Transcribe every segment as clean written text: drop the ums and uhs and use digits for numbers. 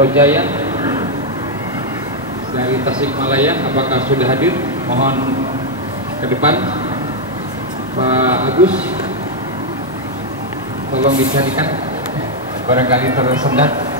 Rojaya dari Tasikmalaya, apakah sudah hadir? Mohon ke depan. Pak Agus, tolong dicarikan, barangkali tersendat.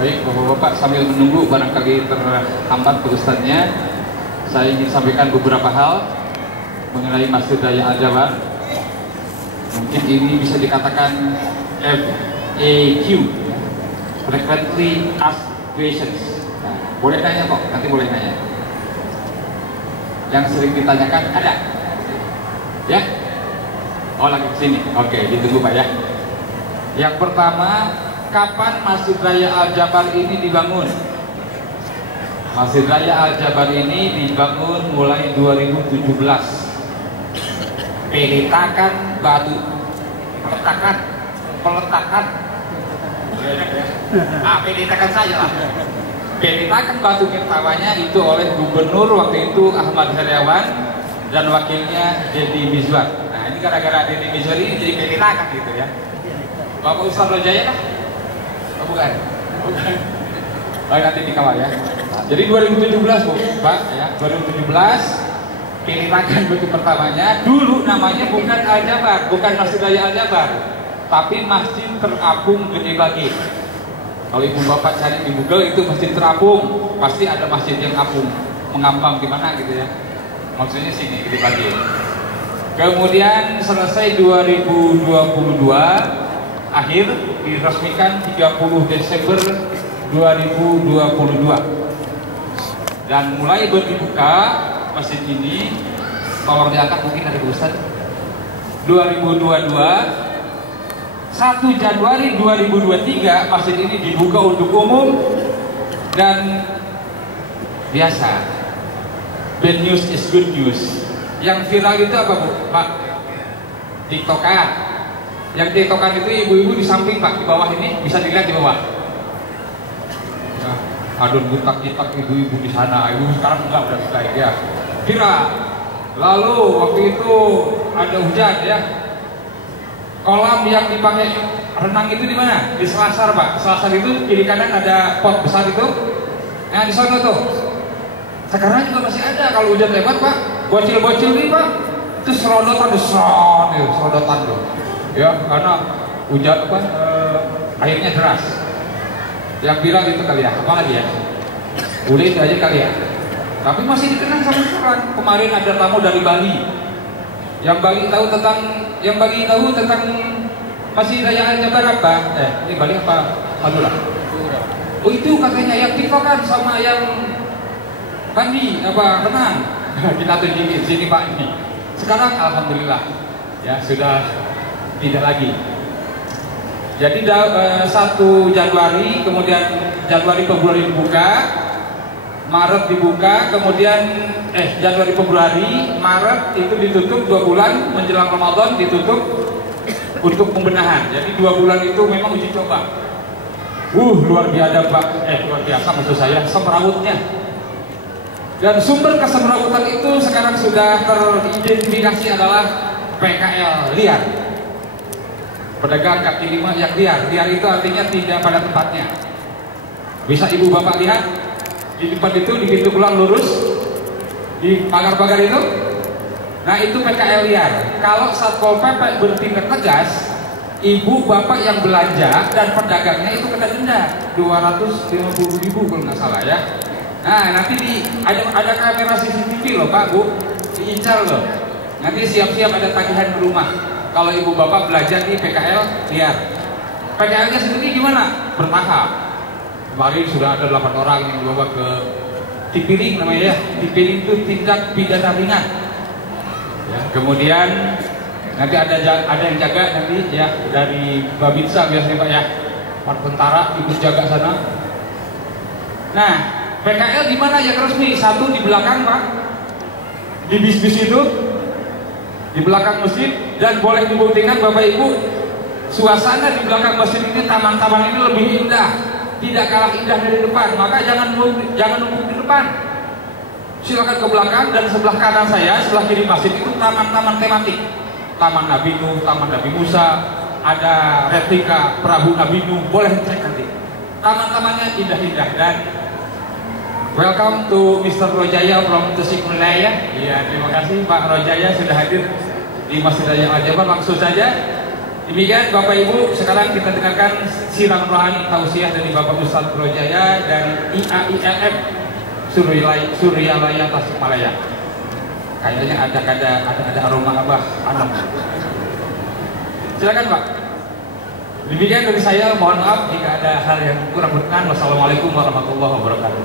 Baik, Bapak-Bapak, sambil menunggu barangkali terhambat perusahaannya, saya ingin sampaikan beberapa hal mengenai Masjid Raya Al-Jabar. Mungkin ini bisa dikatakan FAQ, Frequently Asked Questions. Nah, boleh nanya kok, nanti boleh nanya. Yang sering ditanyakan ada? Ya? Oh, lagi kesini. Oke, ditunggu Pak ya. Yang pertama, kapan Masjid Raya Al-Jabar ini dibangun? Masjid Raya Al-Jabar ini dibangun mulai 2017. Peletakan batu, peletakan peletakan saja lah. Peletakan batu pertamanya itu oleh Gubernur waktu itu Ahmad Heriawan dan wakilnya Deddy Mizwar. Nah, ini gara-gara Deddy Mizwar ini jadi peletakan gitu ya. Bapak Ustadz Rojaya kan? Oh, bukan. Baik, nanti dikawal ya. Jadi 2017 Bu, Pak ya, 2017 peletakan batu pertamanya. Dulu namanya bukan Al-Jabar, bukan Masjid Raya Al-Jabar, tapi Masjid Terapung Gede Bage. Kalau ibu bapak cari di Google itu Masjid Terapung, pasti ada masjid yang apung, mengambang di mana gitu ya. Maksudnya sini Gede Bage. Kemudian selesai 2022. Akhir diresmikan 30 Desember 2022 dan mulai dibuka masjid ini. Tolong diangkat mungkin ada Ustaz. 2022 1 Januari 2023 masjid ini dibuka untuk umum dan biasa bad news is good news. Yang viral itu apa Bu? Pak, TikTokan. Yang TikTokan itu ibu-ibu di samping Pak, di bawah ini bisa dilihat di bawah. Ya, adon butak-butak ibu-ibu di sana. Ibu sekarang enggak udah baik ya. Viral. Lalu waktu itu ada hujan ya. Kolam yang dipakai renang itu di mana? Di Selasar Pak. Selasar itu kiri kanan ada pot besar itu. Nah di sana tuh. Sekarang juga masih ada kalau hujan lebat Pak. Bocil-bocil nih Pak. Itu serodotan serodotan tuh. Ya, karena hujan airnya deras. Yang bilang itu kali ya, apa lagi ya? Udah itu aja kali ya. Tapi masih dikenal sampai sekarang. Kemarin ada tamu dari Bali. Yang Bali tahu tentang Masjid Raya Al-Jabar apa? Ini Bali apa? Madura. Oh itu katanya yang TikTokan sama yang mandi apa renang. Kita tunjukin sini Pak ini. Sekarang alhamdulillah ya sudah tidak lagi. Jadi 1 Januari, kemudian Januari Februari dibuka, Maret dibuka, kemudian Januari Februari, Maret itu ditutup 2 bulan menjelang Ramadan ditutup untuk pembenahan. Jadi 2 bulan itu memang uji coba. Luar biasa Pak, luar biasa maksud saya semrawutnya. Dan sumber kesemrawutan itu sekarang sudah teridentifikasi adalah PKL liar. Pedagang kaki lima yang liar. Liar itu artinya tidak pada tempatnya. Bisa ibu bapak lihat di depan itu, di pintu keluar lurus, di pagar-pagar itu. Nah itu PKL liar. Kalau Satpol PP bertindak tegas, ibu bapak yang belanja dan pedagangnya itu kena denda 250.000 kalau nggak salah ya. Nah nanti ada kamera CCTV loh Pak Bu, diincar loh. Nanti siap-siap ada tagihan ke rumah. Kalau ibu bapak belajar di PKL liar. PKL-nya sendiri gimana? Bertahap. Kemarin sudah ada 8 orang yang dibawa ke Tipiring namanya ya. Tipiring itu tindak pidana ringan. Ya, kemudian nanti ada yang jaga nanti ya dari Babinsa biasanya Pak ya. Para tentara ikut jaga sana. Nah, PKL di mana yang resmi? Satu di belakang Pak, di bis-bis itu, di belakang masjid. Dan boleh dibuktikan Bapak Ibu, suasana di belakang masjid ini, taman-taman ini lebih indah, tidak kalah indah dari depan. Maka jangan nunggu di depan, silakan ke belakang. Dan sebelah kanan saya, sebelah kiri masjid itu taman-taman tematik, Taman Nabi Nuh, Taman Nabi Musa, ada replika perahu Nabi Nuh, boleh cek nanti. Taman-tamannya indah-indah. Dan welcome to Mr. Rojaya from Tasikmalaya. Iya, terima kasih Pak Rojaya sudah hadir di Masjid Raya Al-Jabar. Langsung saja. Demikian Bapak Ibu, sekarang kita dengarkan sirah rohani tausiah dari Bapak Ustadz Rojaya dari IAILM Suryalaya Tasikmalaya. Kayaknya ada aroma Abah Anam. Silakan Pak. Demikian dari saya, mohon maaf jika ada hal yang kurang berkenan. Wassalamualaikum warahmatullahi wabarakatuh.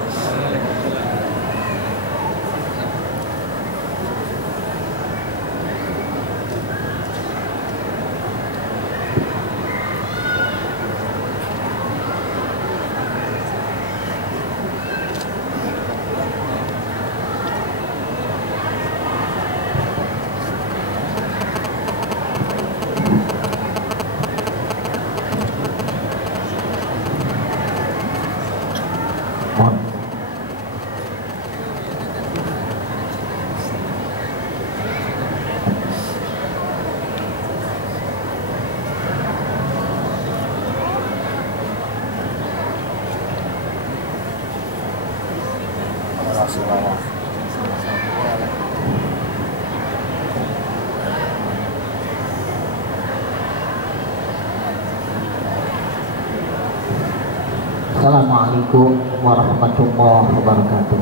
Assalamualaikum warahmatullahi wabarakatuh.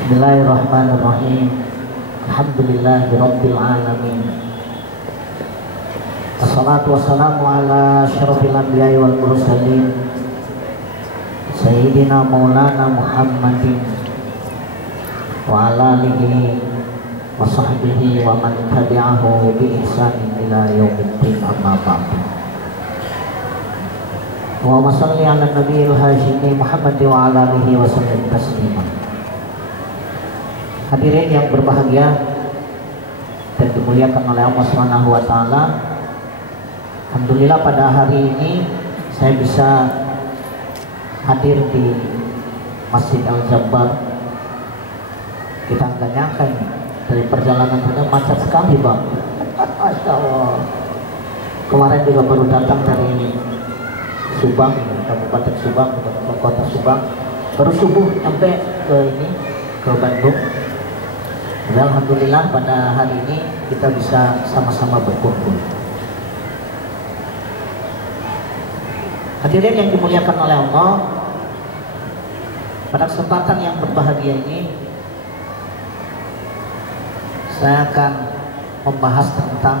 Bismillahirrahmanirrahim. Alhamdulillahirabbil alamin. Wassalatu wassalamu ala asyrafil anbiya'i wal mursalin Sayyidina Maulana Muhammadin wa ala alihi wa sahbihi wa man tabi'ahu bi ihsanin ila yaumiddin, amma ba'du. Wa salli ala nabiyil hashimi Muhammad wa ala alihi wa sallam taslima. Hadirin yang berbahagia dan dimuliakan oleh Allah Subhanahu wa taala. Alhamdulillah pada hari ini saya bisa hadir di Masjid Al-Jabar. Kita nggak nyangka ini, dari perjalanan kita macet sekali Bang. Masya Allah. Kemarin juga baru datang dari Subang, Kabupaten Subang, Kota Subang, baru subuh sampai ke Bandung. Dan alhamdulillah pada hari ini kita bisa sama-sama berkumpul. Hadirin yang dimuliakan oleh Allah, pada kesempatan yang berbahagia ini saya akan membahas tentang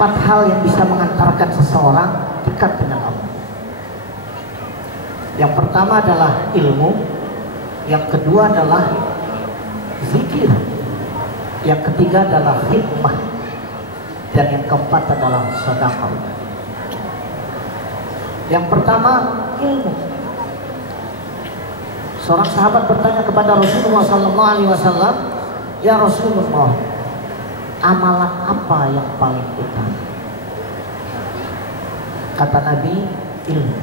4 hal yang bisa mengantarkan seseorang dekat dengan Allah. Yang pertama adalah ilmu, yang kedua adalah zikir, yang ketiga adalah hikmah, dan yang keempat adalah sedekah. Yang pertama, ilmu. Seorang sahabat bertanya kepada Rasulullah SAW, "Ya Rasulullah, amalan apa yang paling utama?" Kata Nabi, ilmu.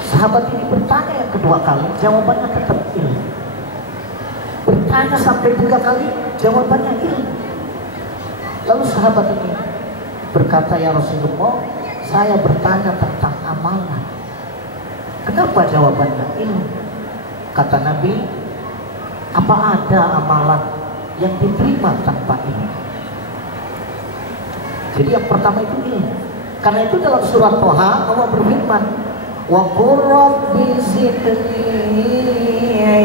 Sahabat ini bertanya yang kedua kali, jawabannya tetap ilmu. Bertanya sampai 3 kali, jawabannya ilmu. Lalu sahabat ini berkata, "Ya Rasulullah, saya bertanya tentang amalan. Kenapa jawabannya ilmu?" Kata Nabi, "Apa ada amalan yang diterima tanpa ilmu?" Jadi yang pertama itu ilmu. Karena itu dalam surat Thaha Allah berfirman, "Wa qur rabbi zidni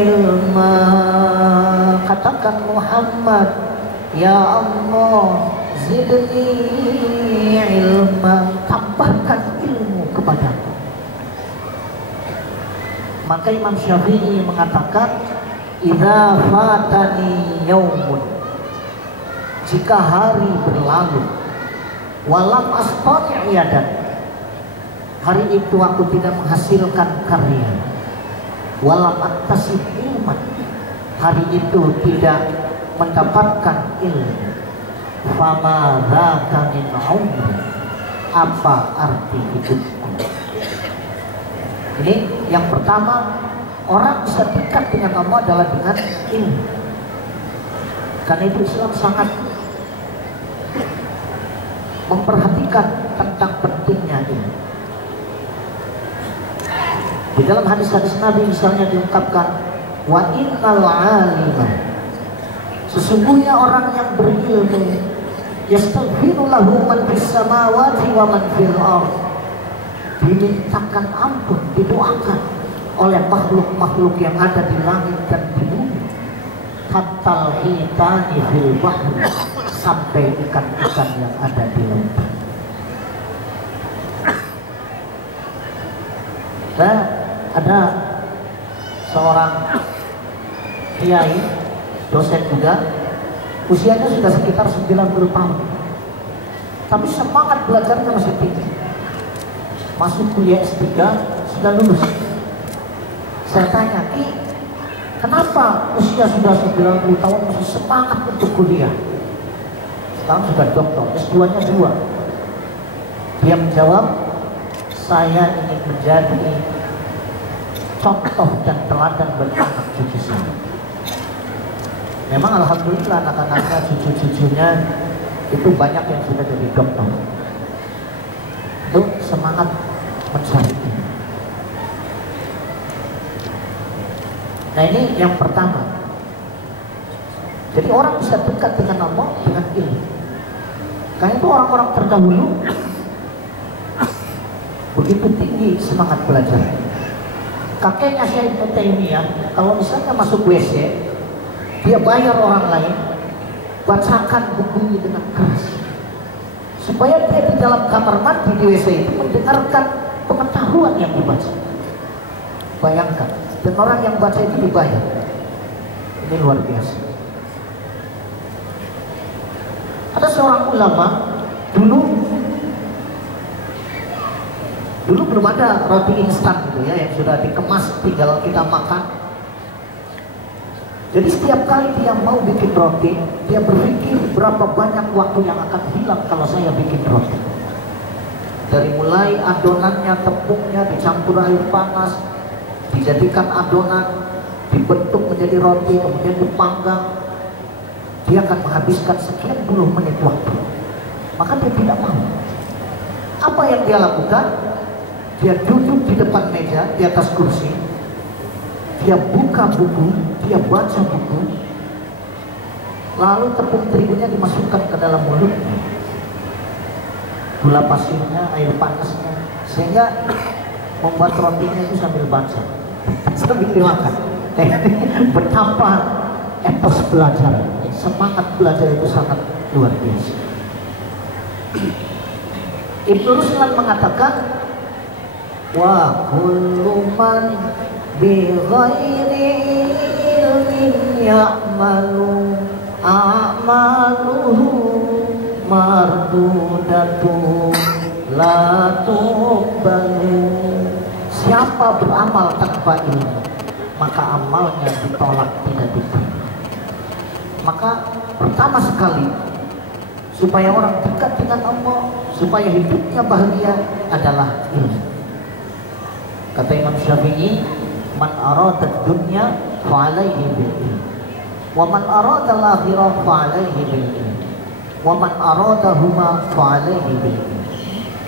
ilma." Katakan Muhammad, "Ya Allah, zidni ilma." Tambahkan ilmu kepadaku. Maka Imam Syafi'i mengatakan, "Idza fatani yaumun." Jika hari berlalu, walam astati' yadan, hari itu aku tidak menghasilkan karya, walam aktasib ilman, hari itu tidak mendapatkan ilmu, fama dzaka min umri, apa arti hidupku. Ini yang pertama, orang bisa dekat dengan Allah adalah dengan ilmu. Karena itu Islam sangat memperhatikan tentang pentingnya ilmu. Di dalam hadis-hadis Nabi misalnya diungkapkan, wa innal alima, sesungguhnya orang yang berilmu, yastaghfiru lahu man fis samawati wa man fil ardh, dimintakan ampun, didoakan oleh makhluk-makhluk yang ada di langit dan di bumi, hatta hitani fil bahri, sampai ikan-ikan yang ada di laut. Dan ada seorang kiai, dosen juga, usianya sudah sekitar 90 tahun, tapi semangat belajarnya masih tinggi. Masuk kuliah S3, sudah lulus. Saya tanya, kenapa usia sudah 90 tahun masih semangat untuk kuliah? Sekarang sudah doktor, S2-nya 2. Dia menjawab, saya ingin menjadi contoh dan teladan bagi anak cucu saya. Memang alhamdulillah anak-anaknya, cucu-cucunya itu banyak yang sudah jadi dokter. Itu semangat mencari ini. Nah, ini yang pertama. Jadi orang bisa dekat dengan Allah dengan ilmu. Karena itu orang-orang terdahulu begitu tinggi semangat belajar. Kakeknya Syekh Ibnu Taimiyah, kalau misalnya masuk WC, dia bayar orang lain bacakan bukunya dengan keras, supaya dia di dalam kamar mandi di WC itu mendengarkan pengetahuan yang dibaca. Bayangkan, dan orang yang baca itu dibayar. Ini luar biasa. Ada seorang ulama, dulu belum ada roti instan gitu ya, yang sudah dikemas tinggal kita makan. Jadi setiap kali dia mau bikin roti, dia berpikir berapa banyak waktu yang akan hilang kalau saya bikin roti. Dari mulai adonannya, tepungnya dicampur air panas, dijadikan adonan, dibentuk menjadi roti, kemudian dipanggang, dia akan menghabiskan sekian puluh menit waktu. Maka dia tidak mau. Apa yang dia lakukan? Dia duduk di depan meja, di atas kursi, dia buka buku, dia baca buku, lalu tepung terigunya dimasukkan ke dalam mulutnya, gula pasirnya, air panasnya, sehingga membuat rotinya itu sambil baca, sambil dimakan. Betapa etos belajar, semangat belajar itu sangat luar biasa. Ibnu Ruslan mengatakan, wa kullu man bi ghairi ilmin ya'malu a'maluhu mardudatu la tuqbalu. Siapa beramal tanpa ilmu, maka amalnya ditolak, tidak diterima. Maka pertama sekali supaya orang dekat dengan Allah, supaya hidupnya bahagia adalah ilmu. Kata Imam Syafi'i, man arada dunya fa'alaihi bil ilm, wa man arada al-akhirah fa'alaihi bil ilm, wa man arada huma fa'alaihi bil ilm.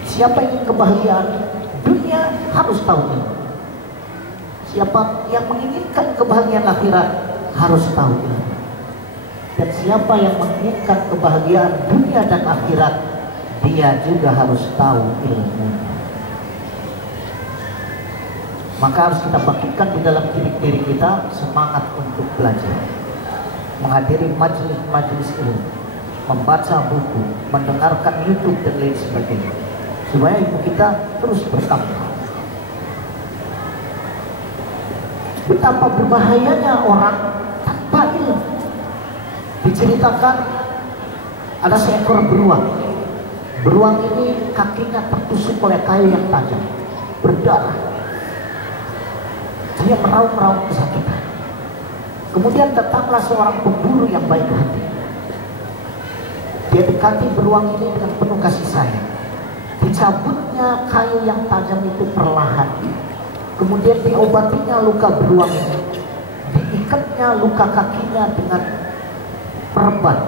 Siapa ingin kebahagiaan dunia harus tahu ilmu. Siapa yang menginginkan kebahagiaan akhirat harus tahu ilmu. Dan siapa yang menginginkan kebahagiaan dunia dan akhirat, dia juga harus tahu ilmu. Maka harus kita bangkitkan di dalam diri kita semangat untuk belajar, menghadiri majelis ilmu, membaca buku, mendengarkan YouTube dan lain sebagainya, supaya ilmu kita terus bertambah. Betapa berbahayanya orang tanpa ilmu. Diceritakan ada seekor beruang. Beruang ini kakinya tertusuk oleh kayu yang tajam. berdarah. Dia meraung-raung kesakitan. Kemudian datanglah seorang pemburu yang baik hati. Dia dekati beruang ini dengan penuh kasih sayang. Dicabutnya kayu yang tajam itu perlahan. Kemudian diobatinya luka beruang ini. Diikatnya luka kakinya dengan perban.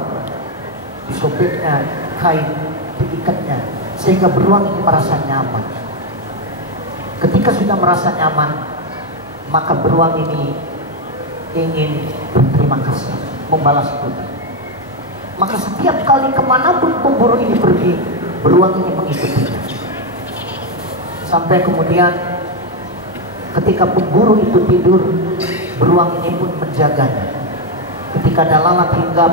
Disobeknya kain, diikatnya, sehingga beruang ini merasa nyaman. Ketika sudah merasa nyaman, maka beruang ini ingin berterima kasih, membalas budi. Maka setiap kali kemanapun pemburu ini pergi, beruang ini mengikutinya. Sampai kemudian ketika pemburu itu tidur, beruang ini pun menjaganya. Ketika ada lalat hinggap,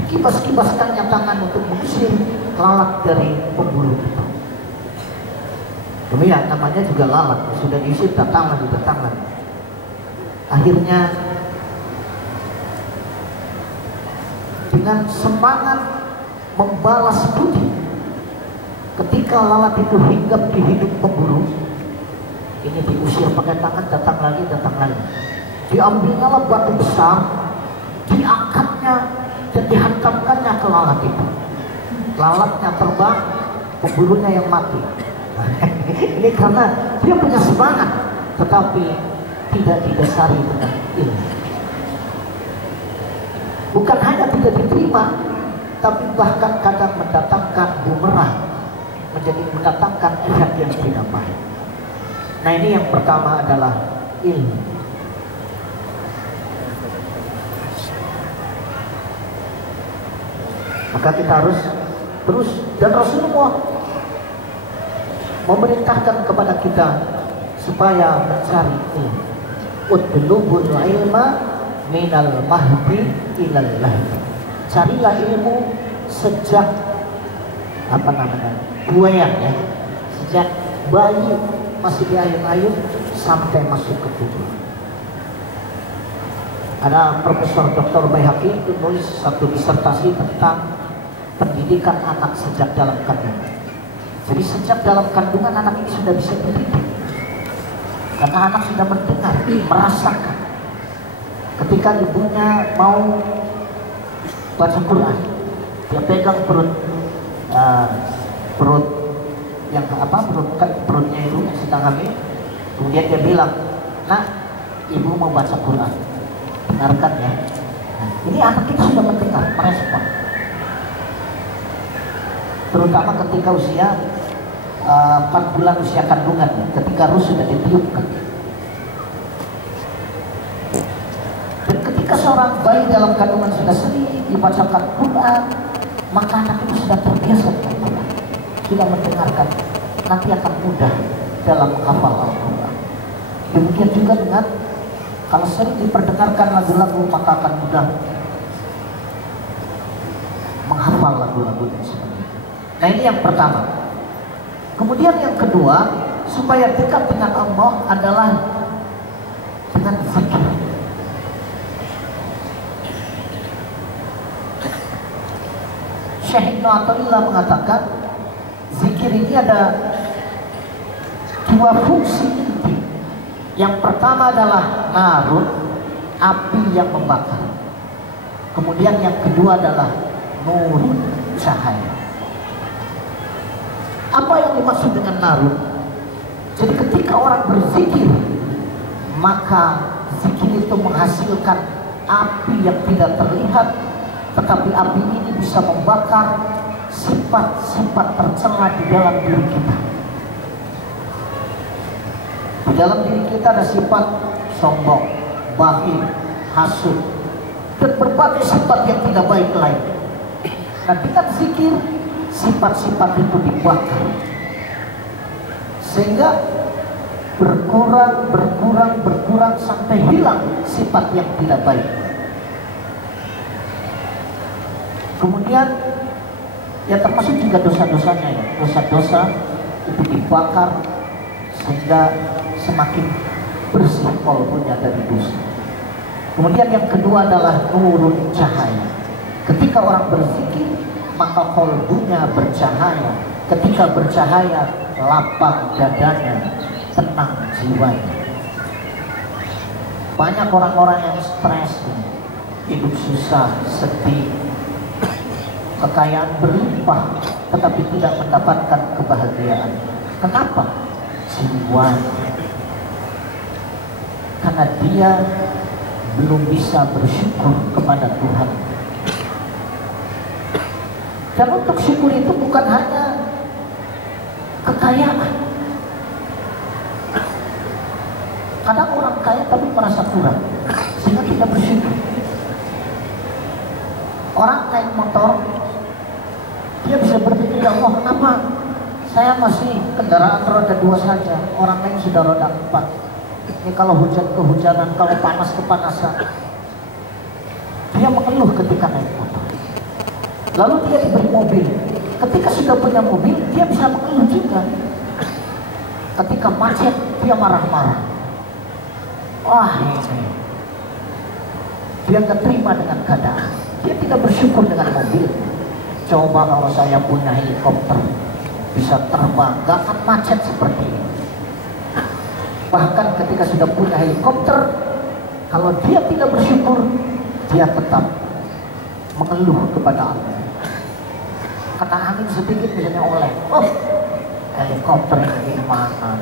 dikibas-kibaskannya tangan untuk mengusir lalat dari pemburu itu. Demikian namanya juga lalat, sudah diusir datang lagi. Akhirnya dengan semangat membalas budi, ketika lalat itu hinggap di hidup pemburu, ini diusir pakai tangan, datang lagi. Diambilnya batu besar, diangkatnya dan dihantamkannya ke lalat itu. Lalatnya terbang, pemburunya yang mati. Ini karena dia punya semangat, tetapi tidak didasari dengan ilmu. Bukan hanya tidak diterima, tapi bahkan kadang mendatangkan bumerang, mendatangkan efek yang tidak baik. Nah, ini yang pertama adalah ilmu. Maka kita harus terus, dan Rasulullah memerintahkan kepada kita supaya mencari ilmu. Utlubul ilma minal mahdi ilal lahdi. Carilah ilmu sejak buayan, ya, sejak bayi masih di ayun-ayun sampai masuk ke tubuh. Ada Profesor Dr. Baihaqi itu nulis satu disertasi tentang pendidikan anak sejak dalam kandungan. Jadi sejak dalam kandungan anak ini sudah bisa dididik, karena anak sudah mendengar, merasakan. Ketika ibunya mau baca Quran, dia pegang perutnya itu yang sedang hamil, kemudian dia bilang, "Nak, ibu mau baca Quran, dengarkan ya." Nah, ini anak itu sudah mendengar, merespon. Terutama ketika usia 4 bulan usia kandungan, ketika ruh sudah ditiupkan. Dan ketika seorang bayi dalam kandungan sudah sering dibacakan Quran, maka anak itu sudah terbiasa dengan Quran, sudah mendengarkan, nanti akan mudah dalam menghafal Al-Quran. Demikian juga dengan kalau sering diperdengarkan lagu-lagu, maka akan mudah menghafal lagu-lagu yang seperti itu. Nah, ini yang pertama. Kemudian yang kedua, supaya dekat dengan Allah adalah dengan zikir. Syekh Ibnu Athaillah mengatakan, zikir ini ada dua fungsi inti. Yang pertama adalah narun, api yang membakar. Kemudian yang kedua adalah nur, cahaya. Apa yang dimaksud dengan narun? Jadi ketika orang berzikir, maka zikir itu menghasilkan api yang tidak terlihat, tetapi api ini bisa membakar sifat-sifat tercela di dalam diri kita. Di dalam diri kita ada sifat sombong, bakhil, hasud, dan berbagai sifat yang tidak baik lain. Nah, dengan zikir, sifat-sifat itu dibakar sehingga berkurang sampai hilang sifat yang tidak baik. Kemudian ya termasuk juga dosa-dosanya, ya. Dosa-dosa itu dibakar sehingga semakin bersih kalbunya dari dosa. Kemudian yang kedua adalah nurun, cahaya. Ketika orang berzikir, maka kalbunya bercahaya, ketika bercahaya lapang dadanya, tenang jiwanya. Banyak orang-orang yang stres, hidup susah, sedih, kekayaan berlimpah, tetapi tidak mendapatkan kebahagiaan. Kenapa? Jiwanya. Karena dia belum bisa bersyukur kepada Tuhan. Dan untuk syukur itu bukan hanya kekayaan. Kadang orang kaya tapi merasa kurang, sehingga tidak bersyukur. Orang naik motor, dia bisa berpikir, ya Allah, kenapa saya masih kendaraan roda 2 saja, orang lain sudah roda 4. Ini kalau hujan kehujanan, kalau panas kepanasan. Dia mengeluh ketika naik motor. Lalu dia diberi mobil. Ketika sudah punya mobil, dia bisa mengeluh juga. Ketika macet, dia marah-marah. Wah, dia nggak terima dengan keadaan. Dia tidak bersyukur dengan mobil. Coba kalau saya punya helikopter, bisa terbang, gak akan macet seperti ini. Bahkan ketika sudah punya helikopter, kalau dia tidak bersyukur, dia tetap mengeluh kepada Allah. Kena angin sedikit misalnya oleh, oh, helikopter ini gimana?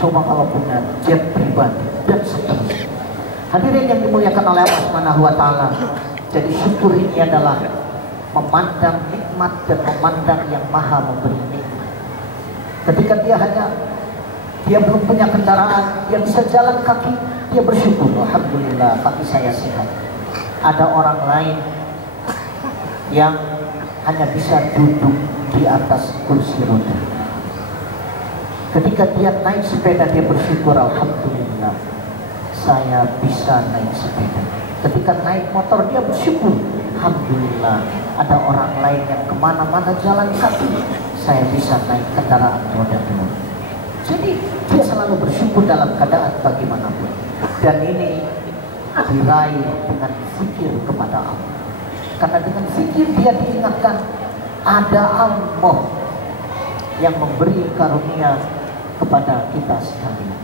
Coba kalau punya jet pribadi dan seterusnya. Hadirin yang dimuliakan oleh Allah Subhanahu wa Ta'ala. Jadi syukur ini adalah memandang nikmat dan memandang yang maha memberi nikmat. Ketika dia belum punya kendaraan, dia bisa jalan kaki, dia bersyukur, alhamdulillah kaki saya sehat. Ada orang lain yang hanya bisa duduk di atas kursi roda. Ketika dia naik sepeda, dia bersyukur, alhamdulillah saya bisa naik sepeda. Ketika naik motor, dia bersyukur, alhamdulillah ada orang lain yang kemana-mana jalan kaki, saya bisa naik kendaraan roda 2. Jadi dia selalu bersyukur dalam keadaan bagaimanapun. Dan ini diraih dengan zikir kepada Allah. Karena dengan zikir dia diingatkan ada Allah yang memberi karunia kepada kita sekalian.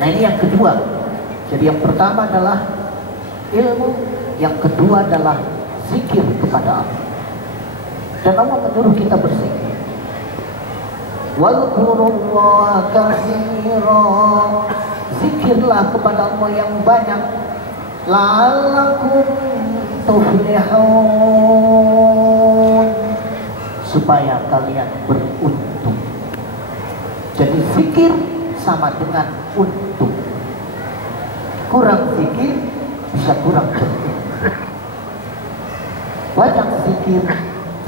Nah, ini yang kedua. Jadi yang pertama adalah ilmu, yang kedua adalah zikir kepada Allah. Dan Allah menyuruh kita berzikir. Wadhkurullaha katsira. Zikirlah kepada Allah yang banyak. La'allakum tuflihun. Supaya kalian beruntung. Jadi zikir sama dengan untung. Kurang zikir bisa kurang beruntung. Banyak zikir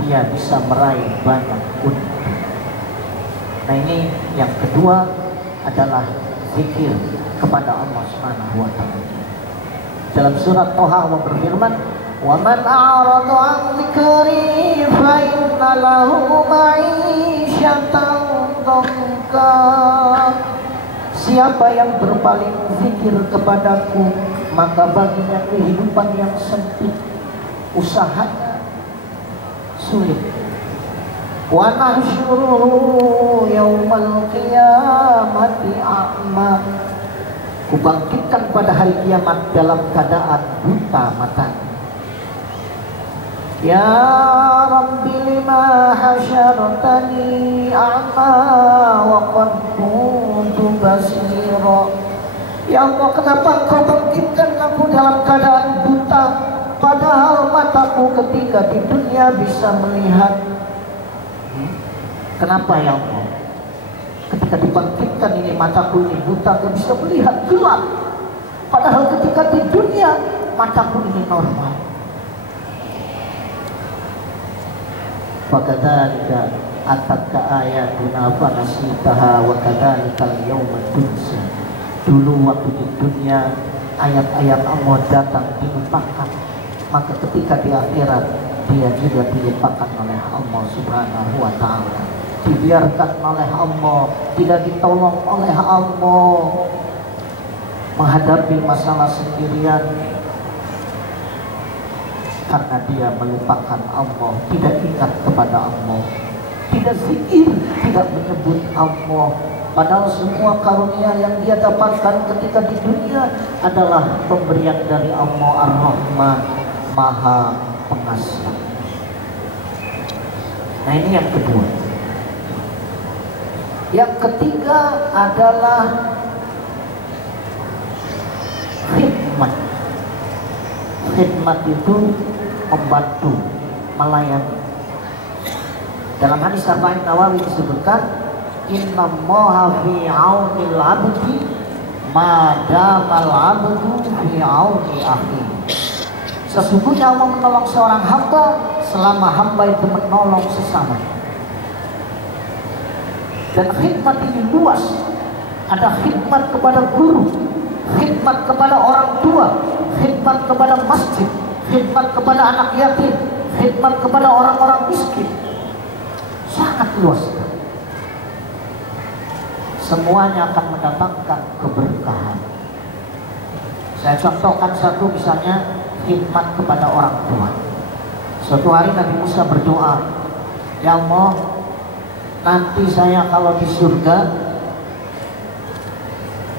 dia bisa meraih banyak untung. Nah, ini yang kedua adalah zikir kepada Allah Subhanahu wa Ta'ala. Dalam surat Toha Allah berfirman, "Wa man a'rada 'an dzikri fa inna lahu ma'isyatan dhanka." Siapa yang berpaling zikir kepadaku, maka baginya kehidupan yang sempit, usahanya sulit. Wa nahsyuruhu yaumal qiyamati a'ma. Kubangkitkan pada hari kiamat dalam keadaan buta matanya. Ya Rabbi lima hasyartani a'ma wa qad kuntu basira. Ya Allah, kenapa Engkau bangkitkan aku dalam keadaan buta, padahal mataku ketika di dunia bisa melihat. Kenapa ya Allah? Ketika dibangkitkan ini mataku ini buta, gak bisa melihat, gelap. Padahal ketika di dunia mataku ini normal. Fakadzalika atatka ayatuna fanasitaha wa kadzalikal yauma tunsa. Dulu waktu di dunia ayat-ayat Allah datang dilupakan, maka ketika di akhirat dia juga dilupakan oleh Allah Subhanahu wa Ta'ala, dibiarkan oleh Allah, tidak ditolong oleh Allah, menghadapi masalah sendirian. karena dia melupakan Allah, tidak ingat kepada Allah, tidak zikir, tidak menyebut Allah. Padahal semua karunia yang dia dapatkan ketika di dunia adalah pemberian dari Allah Ar-Rahman, Maha Pengasih. Nah, ini yang kedua. Yang ketiga adalah khidmat. Khidmat itu membantu, melayani. Dalam hadis Arba'in Nawawi disebutkan, innallaha fi 'aunil 'abdi ma damal 'abdu fi 'auni akhi. Sesungguhnya Allah menolong seorang hamba selama hamba itu menolong sesama. Dan khidmat ini luas. Ada khidmat kepada guru, khidmat kepada orang tua, khidmat kepada masjid, khidmat kepada anak yatim, khidmat kepada orang-orang miskin. Sangat luas. Semuanya akan mendatangkan keberkahan. Saya contohkan satu, misalnya khidmat kepada orang tua. Suatu hari Nabi Musa berdoa, ya Allah, nanti saya kalau di surga,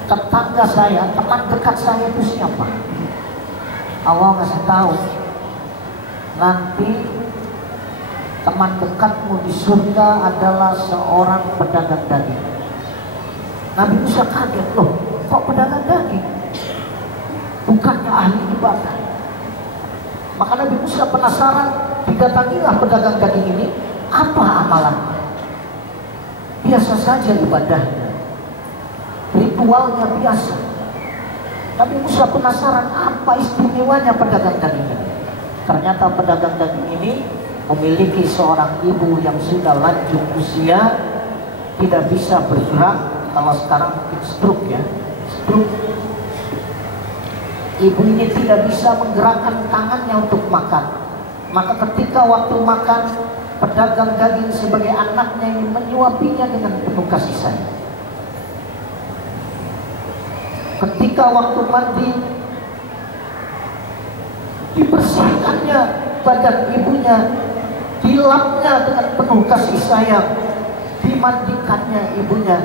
tetangga saya, teman dekat saya itu siapa? Allah ngasih tahu, nanti teman dekatmu di surga adalah seorang pedagang daging. Nabi Musa kaget, loh kok pedagang daging? Bukannya ahli ibadah. Maka Nabi Musa penasaran, didatangilah pedagang daging ini, apa amalannya? Biasa saja ibadahnya, ritualnya biasa. Nabi Musa penasaran, apa istimewanya pedagang daging ini? Ternyata pedagang daging ini memiliki seorang ibu yang sudah lanjut usia, tidak bisa bergerak. Kalau sekarang mungkin stroke ya, stroke. Ibu ini tidak bisa menggerakkan tangannya untuk makan. Maka ketika waktu makan, pedagang daging sebagai anaknya ini menyuapinya dengan penuh kasih sayang. Ketika waktu mandi, dibersihkannya badan ibunya, dilapnya dengan penuh kasih sayang, dimandikannya ibunya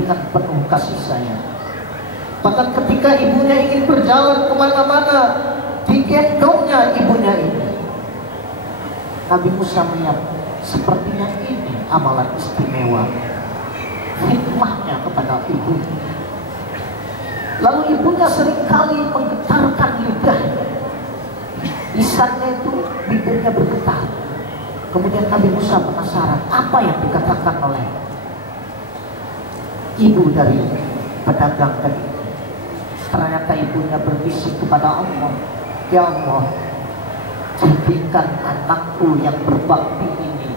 dengan penuh kasih sayang. Bahkan ketika ibunya ingin berjalan kemana-mana, digendongnya ibunya ini. Nabi Musa melihat, sepertinya ini amalan istimewa, hikmahnya kepada ibu. Lalu ibunya seringkali menggetarkan lidahnya, lisannya itu, bibirnya bergetar. Kemudian Nabi Musa penasaran, apa yang dikatakan oleh ibu dari pedagang tadi. Ternyata ibunya berbisik kepada Allah, ya Allah, jadikan anakku yang berbakti ini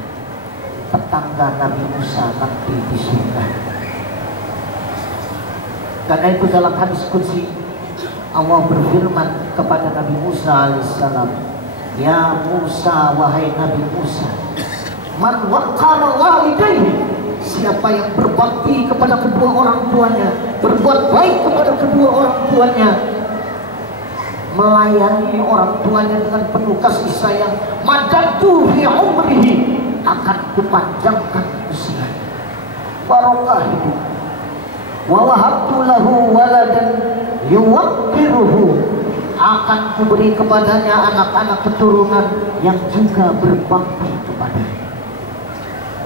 tetangga Nabi Musa nanti di surga. Karena itu dalam hadis qudsi Allah berfirman kepada Nabi Musa alaihissalam, ya Musa, wahai Nabi Musa, man waqqara walidayhi, siapa yang berbakti kepada kedua orang tuanya, berbuat baik kepada kedua orang tuanya, melayani orang tuanya dengan penuh kasih sayang, madadtu fi umrihi, akan kupanjangkan usia, barokah hidup, wa wahabtu lahu waladan yuwaqqiruhu, akan kuberi kepadanya anak-anak keturunan yang juga berbakti kepadanya.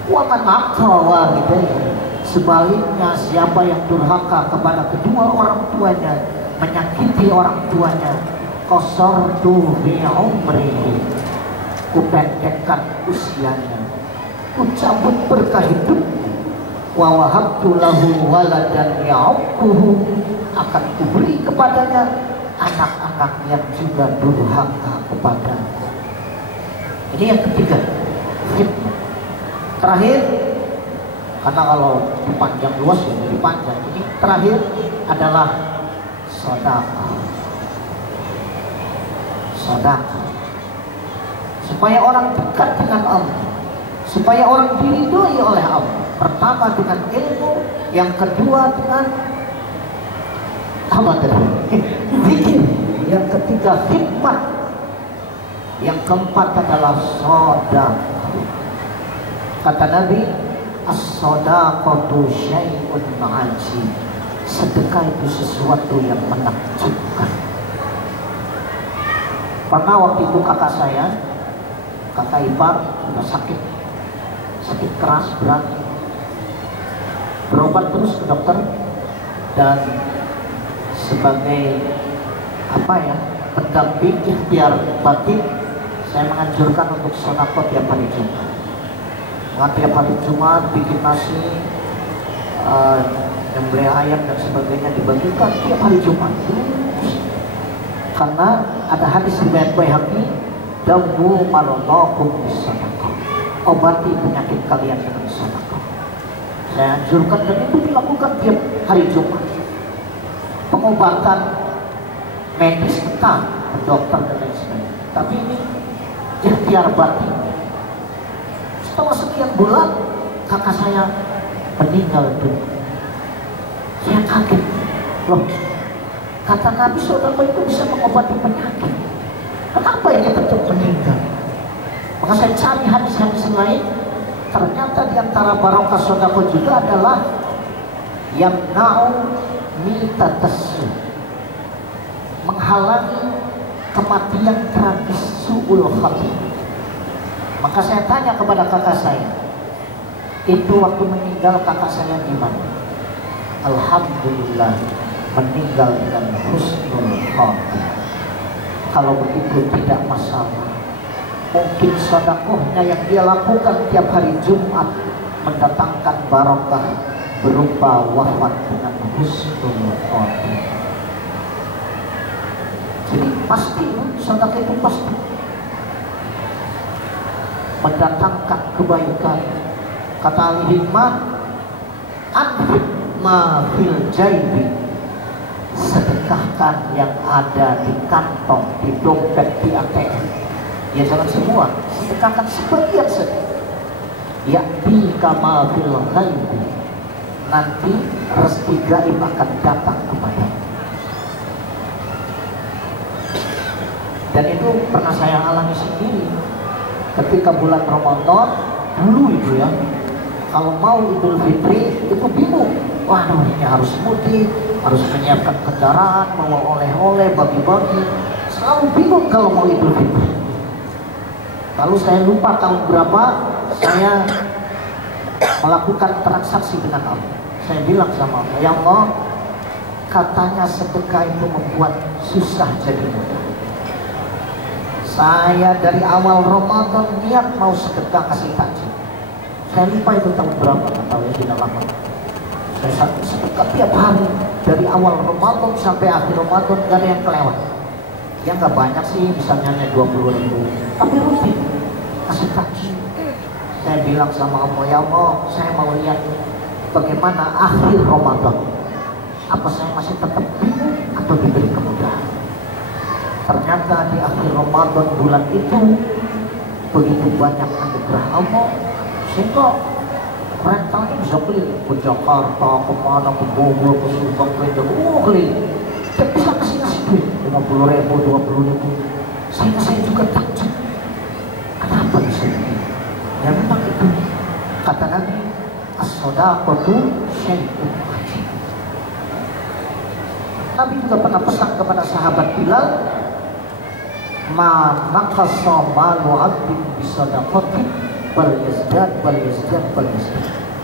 Wa man aqra walidayhi, sebaliknya siapa yang durhaka kepada kedua orang tuanya, menyakiti orang tuanya, qasartu bi umrihi, kupendekkan usianya, kucabut berkah hidupnya, wa wahabtu lahu waladan ya'uquhu, akan kuberi kepadanya anak-anak yang juga durhaka kepadanya. Ini yang ketiga, hikmah. Terakhir, karena kalau dipanjang luas ya jadi panjang, ini terakhir adalah sedekah. Sedekah supaya orang dekat dengan Allah, supaya orang diridhoi oleh Allah. Pertama dengan ilmu, yang kedua dengan apa tadi? Zikir, yang ketiga hikmah. Yang keempat adalah sedekah. Kata Nabi, as-shadaqatu syai'un ajib. Sedekah itu sesuatu yang menakjubkan. Pernah waktu itu kakak saya, kakak ipar, sudah sakit keras, berat, berobat terus ke dokter, dan sebagai pendamping ikhtiar batin, saya menganjurkan untuk sedekah tiap hari Jumat. Tiap hari Jumat bikin nasi, nyembelih ayam dan sebagainya, dibagikan tiap hari Jumat. Karena ada hadis riwayat Baihaqi, dawu maradakum bisadaqah, obati penyakit kalian dengan sedekah. Saya anjurkan dan itu dilakukan tiap hari Jumat. Pengobatan medis kita, dokter dan lain sebagainya. Tapi ini ikhtiar batin. Setelah sekian bulan, kakak saya meninggal dunia. Saya kaget, loh, kata Nabi sedekah itu bisa mengobati penyakit. Kenapa ini tetap meninggal? Maka saya cari hadis-hadis lain. Ternyata diantara barokah sedekah juga adalah yang mitatassu, menghalangi kematian tragis, su'ul khatimah. Maka saya tanya kepada kakak saya, itu waktu meninggal kakak saya gimana? Alhamdulillah, meninggal dengan husnul khatimah. Kalau begitu tidak masalah. Mungkin sedekahnya yang dia lakukan tiap hari Jumat mendatangkan barokah berupa wafat dengan husnul khatimah. Jadi pasti sedekah itu pasti mendatangkan kebaikan. Kata Al-Hikmah, anfiq ma fil jaibi, sedekahkan yang ada di kantong, di dompet, di ATM. Ya jangan semua, sedekahkan sebagian saja. Ya'ti kama fil ghaibi, nanti rezeki gaib akan datang kepada. Dan itu pernah saya alami sendiri ketika bulan Ramadan dulu itu ya. Kalau mau Idul Fitri itu bingung. Waduh, ini harus mudik, harus menyiapkan kendaraan, bawa oleh-oleh, bagi-bagi. Selalu bingung kalau mau Idul Fitri. Lalu saya lupa tahun berapa saya melakukan transaksi dengan Allah. Saya bilang sama Allah, ya Allah, katanya sedekah itu membuat susah jadi mudah. Saya dari awal Ramadan niat mau sedekah kasih takjil. Saya lupa itu tahun berapa, nggak tahu ya, tidak lama. Saya sedekah tiap hari dari awal Ramadan sampai akhir Ramadan, gak ada yang kelewat. Ya nggak banyak sih, misalnya 20.000, tapi rutin kasih takjil. Saya bilang sama Allah, ya Allah, saya mau lihat bagaimana akhir Ramadan. Apa saya masih tetap bingung atau diberi kemudahan? Ternyata di akhir Ramadan bulan itu begitu banyak anugerah Allah, sehingga rentalnya bisa keliling ke Jakarta, kemana, ke Bogor, ke Subang, ke keliling. Saya bisa kasih duit 50.000, 20.000. Sehingga saya juga takjub. Kenapa bisa begini? Ya memang itu kata Nabi, as-shadaqatu syai'un ajib. Nabi juga pernah pesan kepada sahabat Bilal, ma naqasa malu 'abdin bisadaqatin bal yazdad.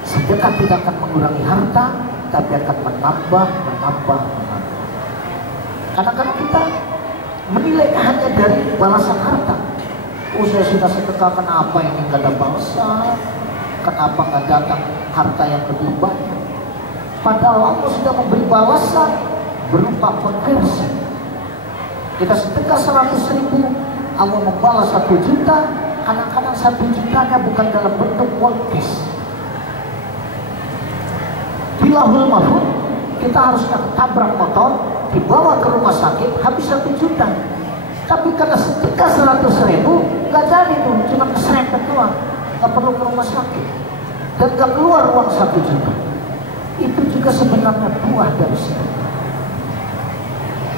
Sedekah tidak akan mengurangi harta, tapi akan menambah. Kadang-kadang kita menilai hanya dari balasan harta. Oh, saya sudah sedekah, kenapa ini nggak ada balasan? Kenapa nggak datang harta yang lebih banyak? Padahal Allah sudah memberi balasan berupa konversi. Kita sedekah 100.000, Allah membalas 1 juta. Kadang-kadang 1 jutanya bukan dalam bentuk uang cash. Di Lauhul Mahfuz kita harusnya tabrak motor, dibawa ke rumah sakit, habis 1 juta. Tapi karena sedekah 100.000, nggak jadi tuh, cuma keserempet doang, nggak perlu ke rumah sakit dan nggak keluar uang 1 juta. Itu juga sebenarnya buah dari sedekah.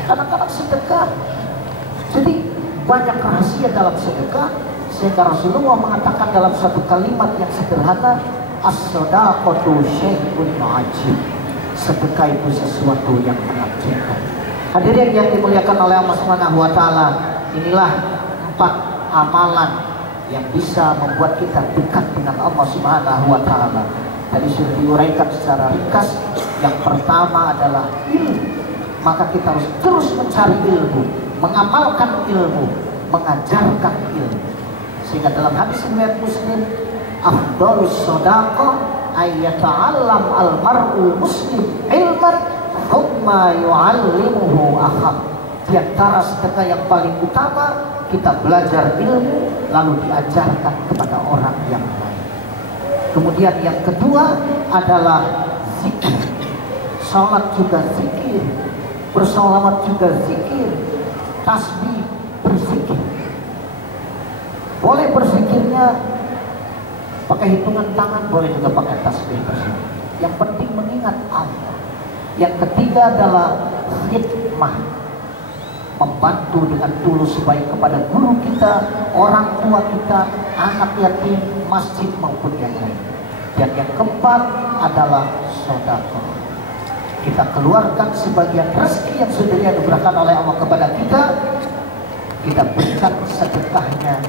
Kadang-kadang sedekah jadi banyak rahasia dalam sedekah, sehingga Rasulullah mengatakan dalam satu kalimat yang sederhana, as-shadaqatu syai'un ajib. Sedekah itu sesuatu yang menakjubkan. Hadirin yang dimuliakan oleh Allah Subhanahu wa taala, inilah 4 amalan yang bisa membuat kita dekat dengan Allah Subhanahu wa taala. Tadi sudah diuraikan secara ringkas. Yang pertama adalah ilmu. Maka kita harus terus mencari ilmu, mengamalkan ilmu, mengajarkan ilmu. Sehingga dalam hadis riwayat Muslim, afdhalus shadaqah ayyata'allam al-mar'ul muslim ilman thumma yu'allimuhu akhar. Di antara sedekah yang paling utama, kita belajar ilmu lalu diajarkan kepada orang yang lain. Kemudian yang kedua adalah zikir. Salat juga zikir, bersolawat juga zikir, tasbih berzikir. Boleh berzikirnya pakai hitungan tangan, boleh juga pakai tasbih berzikir. Yang penting mengingat Allah. Yang ketiga adalah khidmah, membantu dengan tulus baik kepada guru kita, orang tua kita, anak yatim, masjid maupun yang lain. Dan yang keempat adalah sedekah. Kita keluarkan sebagian rezeki yang sudah dianugerahkan oleh Allah kepada kita, kita berikan sedekahnya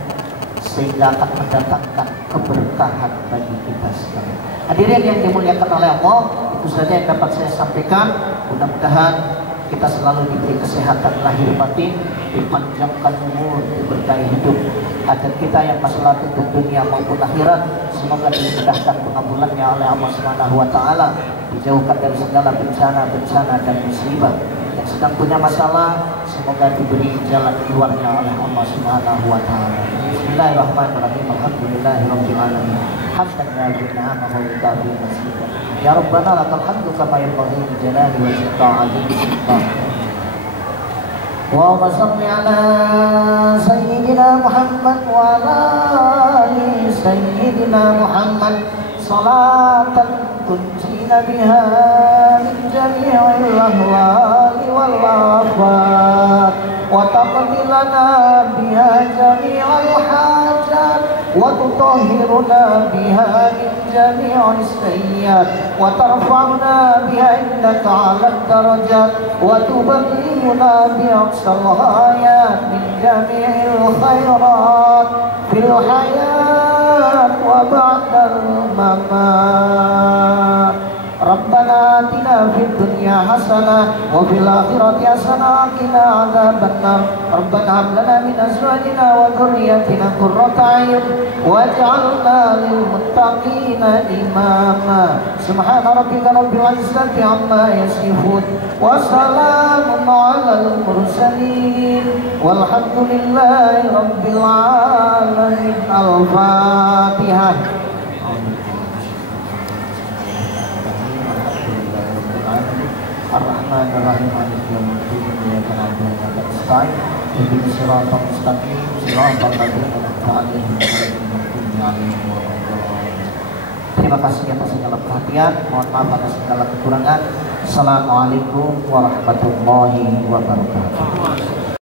sehingga akan mendatangkan keberkahan bagi kita sekalian. Hadirin yang dimuliakan oleh Allah, itu saja yang dapat saya sampaikan. Mudah-mudahan kita selalu diberi kesehatan lahir batin, dipanjangkan umur, diberkahi hidup. Hajat kita yang masalah untuk dunia maupun akhirat, semoga dimudahkan pengabulannya oleh Allah Subhanahu wa taala, dijauhkan dari segala bencana dan musibah. Yang sedang punya masalah, semoga diberi jalan keluarnya oleh Allah Subhanahu wa taala. Bismillahirrahmanirrahim. Alhamdulillahirabbil alamin. Hamdan ya ni'amahu wa ta'ala masyidah. Ya Rabbana lakal hamdu kama yanbaghi li jalali wajhika 'azimi sultanik. Wa salli ala sayyidina Muhammad wa ala ali sayyidina Muhammad salatan tunjina biha min jami'il ahwali wal afat wa taqdi lana biha jami'al hajat wa tutahhiruna biha min jami'is sayyi'at wa tarfa'na biha indaka 'alad darajat wa tuballighuna bi aqsal ghayat min jami'il khairat fil hayat wa ba'dal mamat. Rabbana atina fid dunya hasanah wa fil akhirati hasanah wa qina adzabannar. Rabbana hab lana min azwajina wa dhurriyyatina qurrata a'yun waj'alna lil muttaqina imama. Subhana rabbika rabbil izzati amma yasifun wa salamun 'alal mursalin walhamdulillahi rabbil alamin. Al-Fatihah. Ar-Rahmanir-Rahim. Maliki yaumiddin. Iyyaka na'budu wa iyyaka nasta'in. Ihdinas siratal mustaqim. Siratal ladzina an'amta 'alaihim ghairil maghdubi 'alaihim waladdallin. Terima kasih atas segala perhatian. Mohon maaf atas segala kekurangan. Assalamualaikum warahmatullahi wabarakatuh.